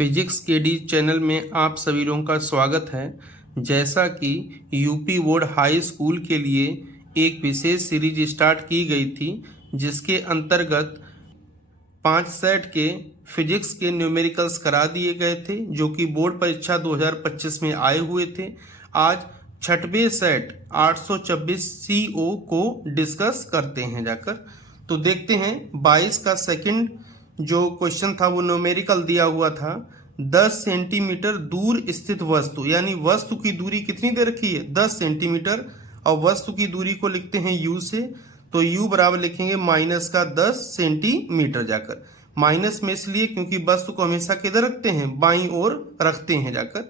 Physics KD channel में आप सभी लोगों का स्वागत है। जैसा कि यूपी बोर्ड हाई स्कूल के लिए एक विशेष सीरीज स्टार्ट की गई थी, जिसके अंतर्गत 5 सेट के फिजिक्स के न्यूमेरिकल्स करा दिए गए थे, जो कि बोर्ड परीक्षा 2025 में आए हुए थे। आज छठवें सेट 826 CO को डिस्कस करते हैं जाकर। तो देखते हैं 22 का सेकंड जो क्वेश्चन था वो न्यूमेरिकल दिया हुआ था। 10 सेंटीमीटर दूर स्थित वस्तु, यानी वस्तु की दूरी कितनी दे रखी है 10 सेंटीमीटर, और वस्तु की दूरी को लिखते हैं u से। तो u बराबर लिखेंगे -10 सेंटीमीटर जाकर। माइनस में इसलिए क्योंकि वस्तु को हमेशा किधर रखते हैं, बाईं ओर रखते हैं जाकर।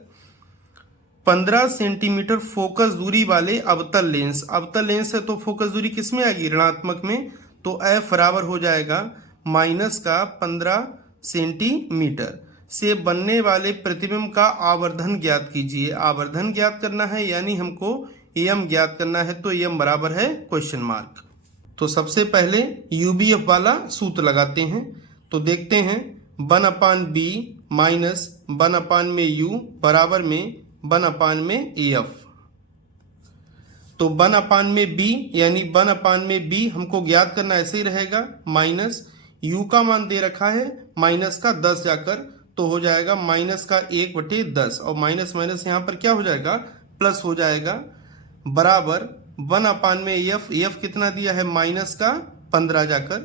15 सेंटीमीटर फोकस दूरी वाले अवतल लेंस है, तो फोकस दूरी किस में आएगी, ऋणात्मक में। तो f बराबर हो जाएगा -15 सेंटीमीटर से बनने वाले प्रतिबिंब का आवर्धन ज्ञात कीजिए। आवर्धन ज्ञात करना है, यानी हमको m ज्ञात करना है, तो m बराबर है क्वेश्चन मार्क। तो सबसे पहले UBF वाला सूत्र लगाते हैं। तो देखते हैं 1/b माइनस 1/u बराबर में 1/f। तो 1/b यानी 1/b हमको ज्ञात करना ऐसे ही रहेगा। माइनस u का मान दे रखा है -10 जाकर, तो हो जाएगा -1/10, और माइनस माइनस यहाँ पर क्या हो जाएगा, प्लस हो जाएगा, बराबर 1/f। f कितना दिया है -15 जाकर,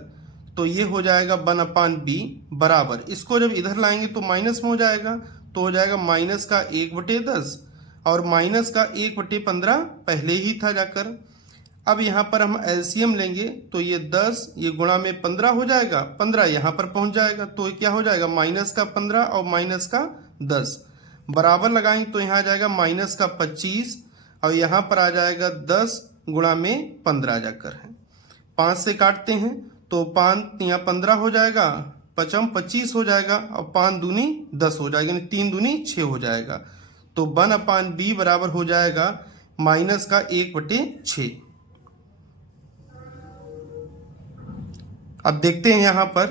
तो ये हो जाएगा 1/b बराबर। इसको जब इधर लाएंगे तो माइनस में हो जाएगा, तो हो जाएगा -1/10, और -1/15 पहले ही था जाकर। अब यहाँ पर हम एलसीएम लेंगे, तो ये 10 ये गुणा में 15 हो जाएगा, 15 यहाँ पर पहुँच जाएगा, तो क्या हो जाएगा -15 और -10 बराबर लगाएंगे, तो यहाँ आ जाएगा -25, और यहाँ पर आ जाएगा 10 गुणा में 15 जाकर है। 5 से काटते हैं तो 5 यहाँ 15 हो जाएगा, 5 25 हो जाएगा, और 5 दूनी 10 हो जाएगा, यानी 3 दूनी 6 हो जाएगा। तो 1/b बराबर हो जाएगा -1/6। अब देखते हैं यहाँ पर,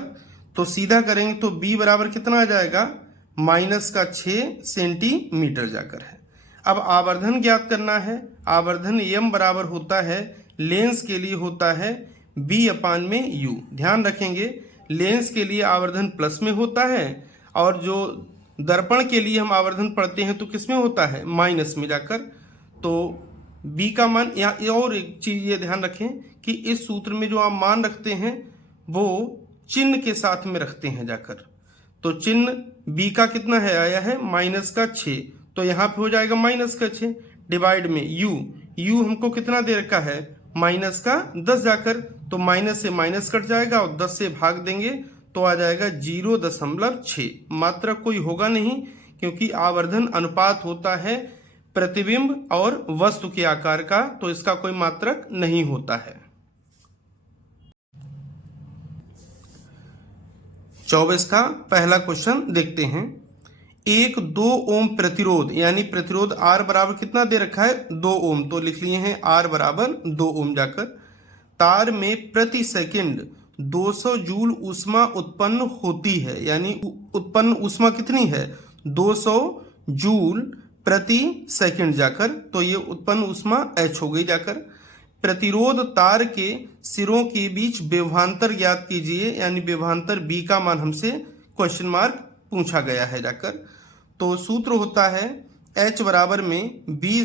तो सीधा करेंगे तो b बराबर कितना आ जाएगा, -6 सेंटीमीटर जाकर है। अब आवर्धन ज्ञात करना है। आवर्धन m बराबर होता है, लेंस के लिए होता है b/u। ध्यान रखेंगे, लेंस के लिए आवर्धन प्लस में होता है, और जो दर्पण के लिए हम आवर्धन पढ़ते हैं तो किस में होता है, माइनस में जाकर। तो b का मान, यहाँ और एक चीज ये ध्यान रखें कि इस सूत्र में जो आप मान रखते हैं वो चिन्ह के साथ में रखते हैं जाकर। तो चिन्ह b का कितना है, आया है -6, तो यहाँ पे हो जाएगा -6 डिवाइड में u हमको कितना दे रखा है, -10 जाकर, तो माइनस से माइनस कट जाएगा और 10 से भाग देंगे तो आ जाएगा 0.6। मात्रक कोई होगा नहीं, क्योंकि आवर्धन अनुपात होता है प्रतिबिंब और वस्तु के आकार का, तो इसका कोई मात्रक नहीं होता है। 24 का पहला क्वेश्चन देखते हैं। एक 2 ओम प्रतिरोध, यानी प्रतिरोध R बराबर कितना दे रखा है, 2 ओम, तो लिख लिए हैं R बराबर 2 ओम जाकर। तार में प्रति सेकंड 200 जूल ऊष्मा उत्पन्न होती है, यानी उत्पन्न ऊष्मा कितनी है, 200 जूल प्रति सेकंड जाकर, तो ये उत्पन्न ऊष्मा H हो गई जाकर। प्रतिरोध तार के सिरों के बीच विभवांतर ज्ञात कीजिए, यानी विभवांतर b का मान हमसे क्वेश्चन मार्क पूछा गया है जाकर। तो सूत्र होता है h बराबर में b²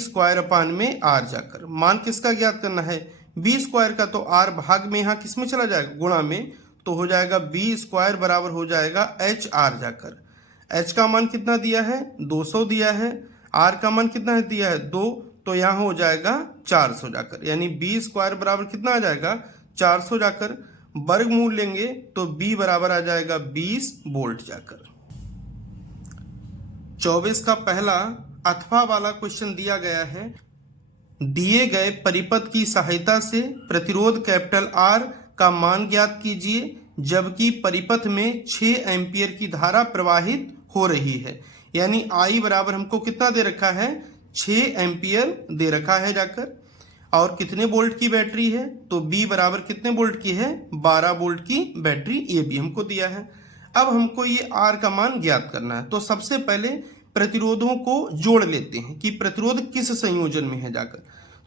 जाकर। मान किसका ज्ञात करना है, b² का, तो r भाग में यहाँ किस में चला जाएगा, गुणा में, तो हो जाएगा b² बराबर हो जाएगा HR जाकर। h का मान कितना दिया है, 200 दिया है, r का मान कितना दिया है, 2, तो यहाँ हो जाएगा 400 जाकर, यानी b² बराबर कितना आ जाएगा, 400 जाकर। वर्गमूल लेंगे तो b बराबर आ जाएगा 20 वोल्ट जाकर। 24 का पहला अथवा वाला क्वेश्चन दिया गया है। दिए गए परिपथ की सहायता से प्रतिरोध R का मान ज्ञात कीजिए, जबकि परिपथ में 6 एम्पियर की धारा प्रवाहित हो रही है। यानी I बराबर हमको कितना दे रखा है, 6 एम्पियर दे रखा है जाकर, और कितने वोल्ट की बैटरी है, तो B बराबर कितने वोल्ट की है, 12 वोल्ट की बैटरी, ये भी हमको दिया है। अब हमको ये R का मान ज्ञात करना है। तो सबसे पहले प्रतिरोधों को जोड़ लेते हैं कि प्रतिरोध किस संयोजन में है जाकर।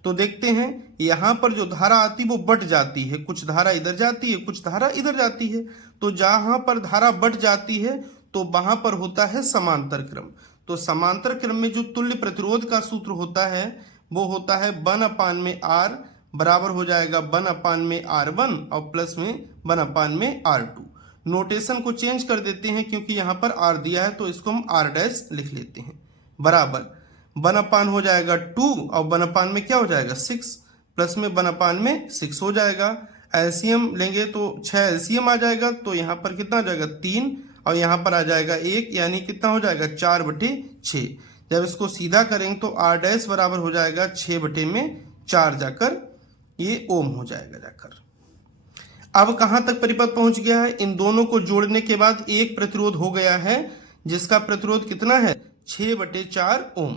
तो देखते हैं यहाँ पर जो धारा आती है वो बट जाती है, कुछ धारा इधर जाती है, कुछ धारा इधर जाती है। तो जहाँ पर धारा बट जाती है तो वहाँ पर होता है समांतर क्रम। तो समांतर क्रम में जो तुल्य प्रतिरोध का सूत्र होता है वो होता है 1/R बराबर हो जाएगा 1/R1 और प्लस में 1/R2। नोटेशन को चेंज कर देते हैं क्योंकि यहाँ पर R दिया है तो इसको हम R' लिख लेते हैं, बराबर 1/, हो जाएगा 2 और 1/, में क्या हो जाएगा 6, प्लस में 1/, में 6 हो जाएगा। एलसीएम लेंगे तो 6 एलसीएम आ जाएगा, तो यहाँ पर कितना आ जाएगा 3 और यहाँ पर आ जाएगा 1, यानी कितना हो जाएगा 4/6। जब इसको सीधा करेंगे तो R' बराबर हो जाएगा 6/4 जाकर ये ओम हो जाएगा जाकर। अब कहां तक परिपथ पहुंच गया है, इन दोनों को जोड़ने के बाद एक प्रतिरोध हो गया है जिसका प्रतिरोध कितना है 6/4 ओम।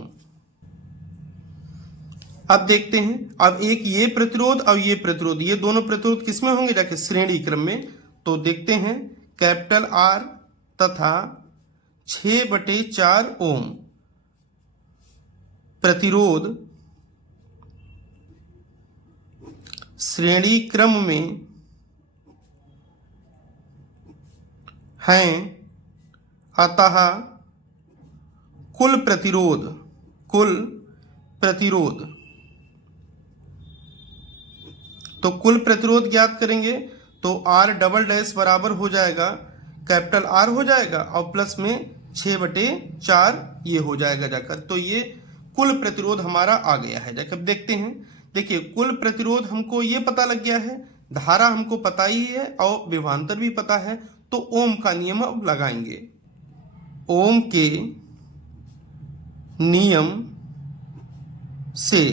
अब देखते हैं, अब एक ये प्रतिरोध और ये प्रतिरोध, ये दोनों प्रतिरोध किसमें होंगे जाके श्रेणी क्रम में। तो देखते हैं कैपिटल R तथा 6/4 ओम प्रतिरोध श्रेणी क्रम में हैं, अतः कुल प्रतिरोध तो कुल प्रतिरोध ज्ञात करेंगे तो R" बराबर हो जाएगा कैपिटल R हो जाएगा और प्लस में 6/4 ये हो जाएगा जाकर। तो ये कुल प्रतिरोध हमारा आ गया है जाकर। देखते हैं, देखिए कुल प्रतिरोध हमको ये पता लग गया है, धारा हमको पता ही है और विभवांतर भी पता है। तो ओम का नियम अब लगाएंगे। ओम के नियम से,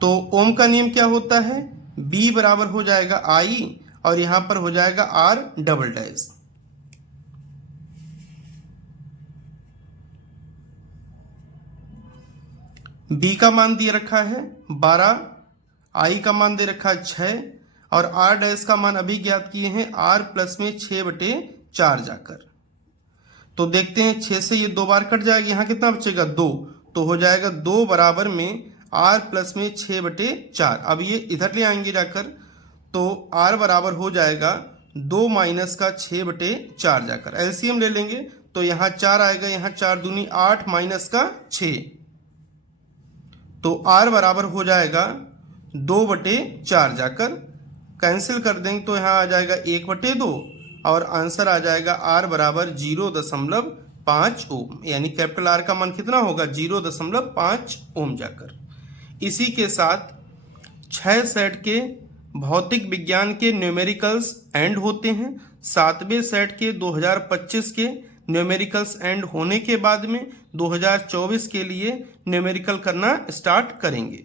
तो ओम का नियम क्या होता है, B बराबर हो जाएगा I और यहां पर हो जाएगा R'। B का मान दिए रखा है 12, I का मान दे रखा है 6 और R' का मान अभी ज्ञात किए हैं R प्लस में 6/4 जाकर। तो देखते हैं 6 से ये 2 बार कट जाएगा, यहाँ कितना बचेगा 2, तो हो जाएगा 2 बराबर में R प्लस में 6/4। अब ये इधर ले आएंगे जाकर तो R बराबर हो जाएगा 2 माइनस का 6/4 जाकर। एलसीएम ले लेंगे तो यहाँ 4 आएगा, यहाँ 4 दूनी 8 माइनस का 6, तो R बराबर हो जाएगा 2/4 जाकर। कैंसिल कर देंगे तो यहाँ आ जाएगा 1/2 और आंसर आ जाएगा R बराबर 0.5 ओम, यानी कैपिटल R का मान कितना होगा 0.5 ओम जाकर। इसी के साथ 6 सेट के भौतिक विज्ञान के न्यूमेरिकल्स एंड होते हैं। 7वें सेट के 2025 के न्यूमेरिकल्स एंड होने के बाद में 2024 के लिए न्यूमेरिकल करना स्टार्ट करेंगे।